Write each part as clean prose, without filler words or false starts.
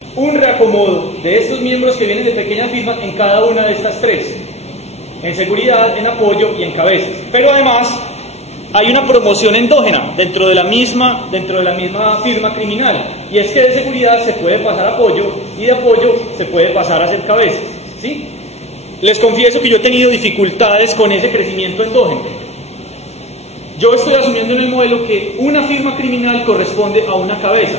un reacomodo de estos miembros que vienen de pequeñas firmas en cada una de estas tres, en seguridad, en apoyo y en cabezas. Pero además hay una promoción endógena dentro de la misma firma criminal, y es que de seguridad se puede pasar a apoyo y de apoyo se puede pasar a ser cabezas, ¿sí? Les confieso que yo he tenido dificultades con ese crecimiento endógeno. Yo estoy asumiendo en el modelo que una firma criminal corresponde a una cabeza.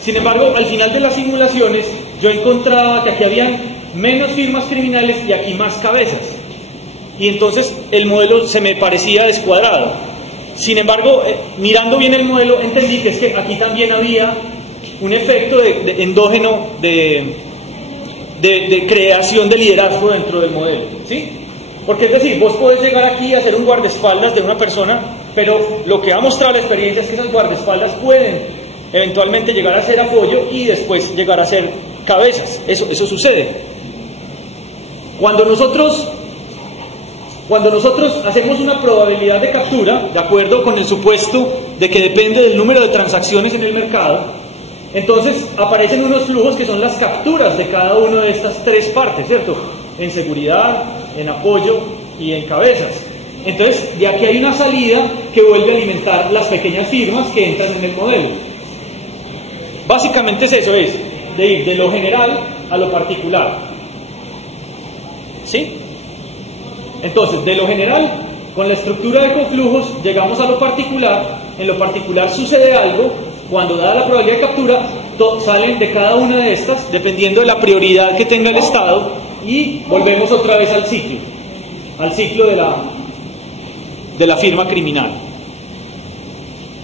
Sin embargo, al final de las simulaciones, yo encontraba que aquí habían menos firmas criminales y aquí más cabezas. Y entonces el modelo se me parecía descuadrado. Sin embargo, mirando bien el modelo, entendí que es que aquí también había un efecto endógeno de creación de liderazgo dentro del modelo, ¿sí? Porque es decir, vos podés llegar aquí a ser un guardaespaldas de una persona, pero lo que ha mostrado la experiencia es que esos guardaespaldas pueden eventualmente llegar a ser apoyo y después llegar a ser cabezas. Eso sucede. Cuando nosotros hacemos una probabilidad de captura, de acuerdo con el supuesto de que depende del número de transacciones en el mercado, entonces aparecen unos flujos que son las capturas de cada una de estas tres partes, ¿cierto? En seguridad, en apoyo y en cabezas. Entonces, de aquí hay una salida que vuelve a alimentar las pequeñas firmas que entran en el modelo. Básicamente es eso, es de ir de lo general a lo particular, ¿sí? Entonces, de lo general, con la estructura de conflujos, llegamos a lo particular. En lo particular sucede algo, cuando dada la probabilidad de captura, salen de cada una de estas, dependiendo de la prioridad que tenga el Estado, y volvemos otra vez al ciclo de la firma criminal.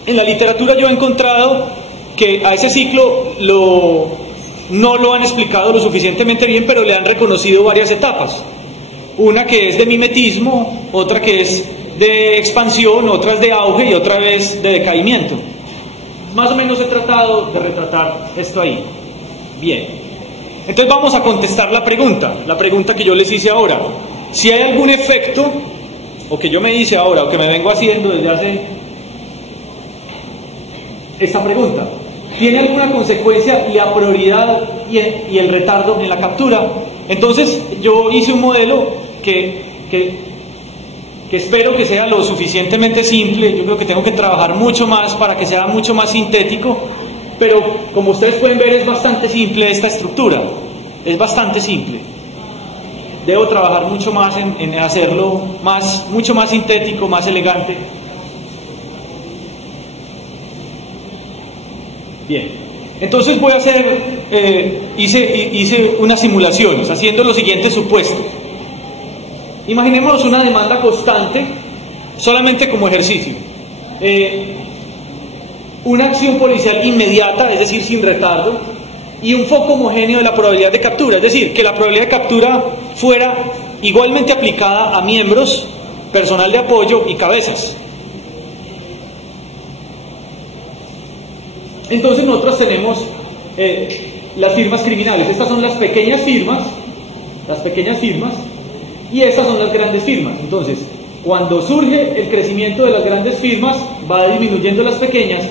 En la literatura yo he encontrado que a ese ciclo no lo han explicado lo suficientemente bien, pero le han reconocido varias etapas. Una que es de mimetismo, otra que es de expansión, otra es de auge y otra vez de decaimiento. Más o menos he tratado de retratar esto ahí. Bien. Entonces vamos a contestar la pregunta que yo les hice ahora. Si hay algún efecto, o que yo me hice ahora, o que me vengo haciendo desde hace esta pregunta, ¿tiene alguna consecuencia la prioridad y el retardo en la captura? Entonces yo hice un modelo que espero que sea lo suficientemente simple. Yo creo que tengo que trabajar mucho más para que sea mucho más sintético, pero como ustedes pueden ver es bastante simple esta estructura, es bastante simple. Debo trabajar mucho más en hacerlo mucho más sintético, más elegante. Bien, entonces voy a hacer, hice unas simulaciones haciendo los siguientes supuestos. Imaginemos una demanda constante, solamente como ejercicio. Una acción policial inmediata, es decir, sin retardo, y un foco homogéneo de la probabilidad de captura, es decir, que la probabilidad de captura fuera igualmente aplicada a miembros, personal de apoyo y cabezas. Entonces nosotros tenemos las firmas criminales. Estas son las pequeñas firmas, y estas son las grandes firmas. Entonces, cuando surge el crecimiento de las grandes firmas, va disminuyendo las pequeñas,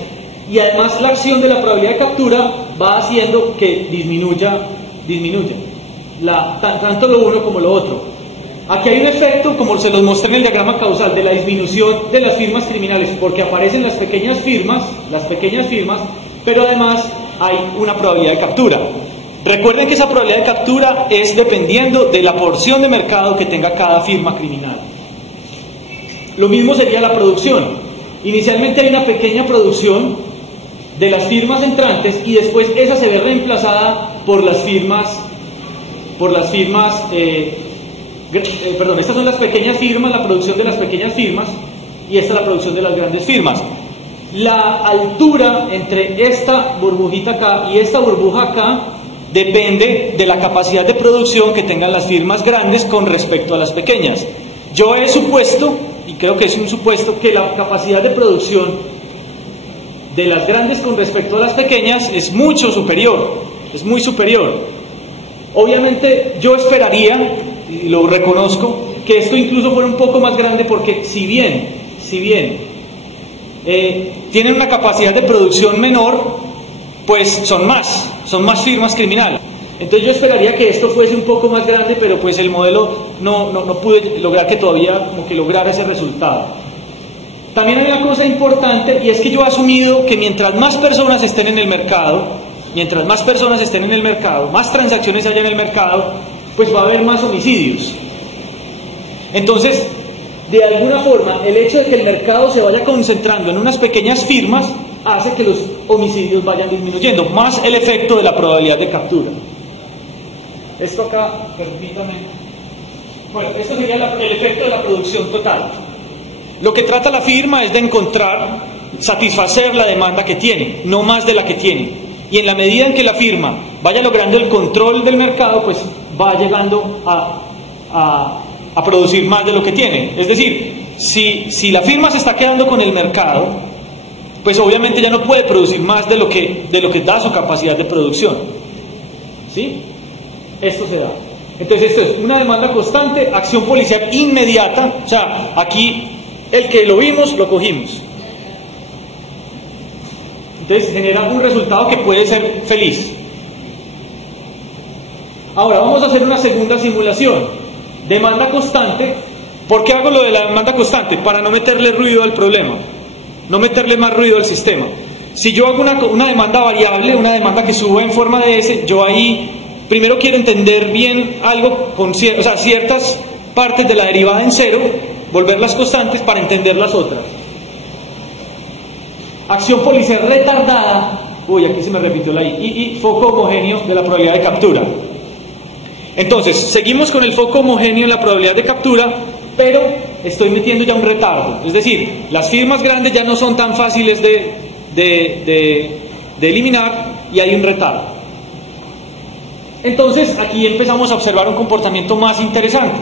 y además la acción de la probabilidad de captura va haciendo que disminuya tanto lo uno como lo otro. Aquí hay un efecto, como se los mostré en el diagrama causal, de la disminución de las firmas criminales, porque aparecen las pequeñas firmas, pero además hay una probabilidad de captura. Recuerden que esa probabilidad de captura es dependiendo de la porción de mercado que tenga cada firma criminal. Lo mismo sería la producción. Inicialmente hay una pequeña producción de las firmas entrantes y después esa se ve reemplazada por las firmas, estas son las pequeñas firmas, la producción de las pequeñas firmas, y esta es la producción de las grandes firmas. La altura entre esta burbujita acá y esta burbuja acá depende de la capacidad de producción que tengan las firmas grandes con respecto a las pequeñas. Yo he supuesto, y creo que es un supuesto, que la capacidad de producción de las grandes con respecto a las pequeñas es mucho superior, es muy superior. Obviamente yo esperaría, y lo reconozco, que esto incluso fuera un poco más grande, porque si bien tienen una capacidad de producción menor, pues son más firmas criminales. Entonces yo esperaría que esto fuese un poco más grande, pero pues el modelo no pude lograr que todavía como que lograra ese resultado. También hay una cosa importante, y es que yo he asumido que mientras más personas estén en el mercado, más transacciones haya en el mercado, pues va a haber más homicidios. Entonces, de alguna forma, el hecho de que el mercado se vaya concentrando en unas pequeñas firmas hace que los homicidios vayan disminuyendo, más el efecto de la probabilidad de captura. Esto acá, permítanme. Bueno, esto sería el efecto de la producción total. Lo que trata la firma es de satisfacer la demanda que tiene, no más de la que tiene. Y en la medida en que la firma vaya logrando el control del mercado, pues va llegando a producir más de lo que tiene. Es decir, si la firma se está quedando con el mercado, pues obviamente ya no puede producir más de lo que da su capacidad de producción. ¿Sí? Esto se da. Entonces esto es una demanda constante, acción policial inmediata. O sea, aquí el que lo vimos, lo cogimos. Entonces genera un resultado que puede ser feliz. Ahora vamos a hacer una segunda simulación. Demanda constante. ¿Por qué hago lo de la demanda constante? Para no meterle ruido al problema, no meterle más ruido al sistema. Si yo hago una demanda variable, una demanda que suba en forma de S, yo ahí primero quiero entender bien algo, ciertas partes de la derivada en cero, volverlas constantes para entender las otras. Acción policial retardada, aquí se me repitió la I, y foco homogéneo de la probabilidad de captura. Entonces, seguimos con el foco homogéneo en la probabilidad de captura, pero estoy metiendo ya un retardo. Es decir, las firmas grandes ya no son tan fáciles de eliminar y hay un retardo. Entonces, aquí empezamos a observar un comportamiento más interesante.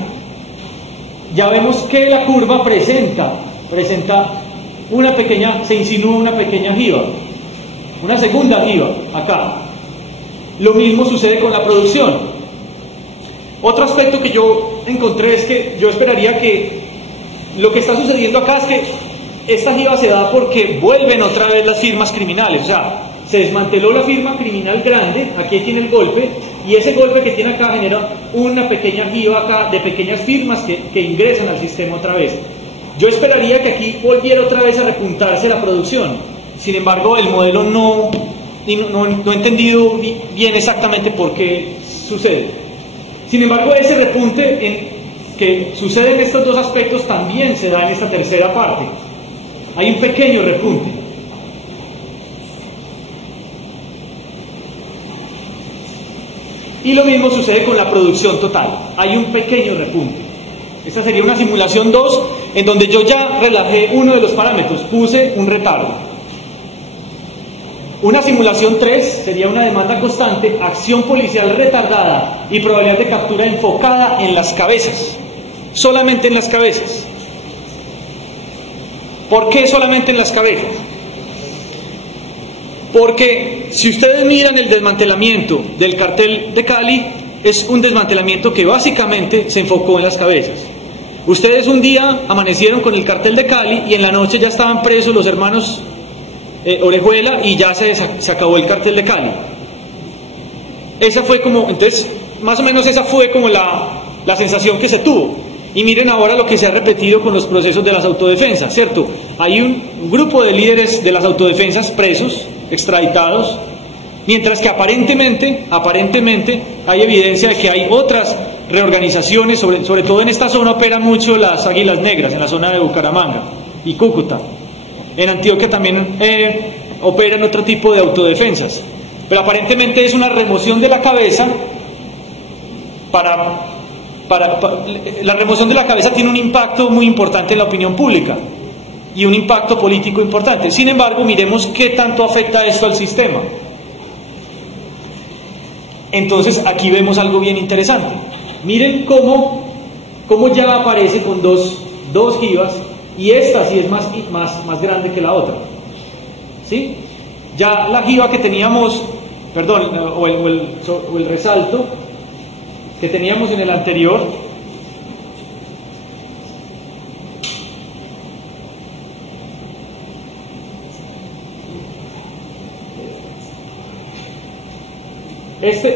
Ya vemos que la curva presenta se insinúa una pequeña jiba, una segunda jiba acá. Lo mismo sucede con la producción. Otro aspecto que yo encontré es que yo esperaría que lo que está sucediendo acá es que esta jiba se da porque vuelven otra vez las firmas criminales. O sea, se desmanteló la firma criminal grande, aquí tiene el golpe, y ese golpe que tiene acá genera una pequeña jiba acá de pequeñas firmas que ingresan al sistema otra vez. Yo esperaría que aquí volviera otra vez a repuntarse la producción. Sin embargo, el modelo no he entendido bien exactamente por qué sucede. Sin embargo, ese repunte que sucede en estos dos aspectos también se da en esta tercera parte. Hay un pequeño repunte. Y lo mismo sucede con la producción total. Hay un pequeño repunte. Esta sería una simulación 2, en donde yo ya relajé uno de los parámetros, puse un retardo. Una simulación 3 sería una demanda constante, acción policial retardada y probabilidad de captura enfocada en las cabezas, solamente en las cabezas. ¿Por qué solamente en las cabezas? Porque si ustedes miran el desmantelamiento del cartel de Cali, es un desmantelamiento que básicamente se enfocó en las cabezas. Ustedes un día amanecieron con el cartel de Cali y en la noche ya estaban presos los hermanos Orejuela y ya se acabó el cartel de Cali. Esa fue como, entonces, más o menos esa fue como la sensación que se tuvo. Y miren ahora lo que se ha repetido con los procesos de las autodefensas, ¿cierto? Hay un grupo de líderes de las autodefensas presos, extraditados, mientras que aparentemente hay evidencia de que hay otras reorganizaciones, sobre todo en esta zona operan mucho las Águilas Negras, en la zona de Bucaramanga y Cúcuta. En Antioquia también operan otro tipo de autodefensas, pero aparentemente es una remoción de la cabeza la remoción de la cabeza tiene un impacto muy importante en la opinión pública y un impacto político importante. Sin embargo, miremos qué tanto afecta esto al sistema. Entonces aquí vemos algo bien interesante. Miren cómo ya aparece con dos jibas, y esta sí es más grande que la otra. ¿Sí? Ya la jiba que teníamos, o el resalto que teníamos en el anterior, Este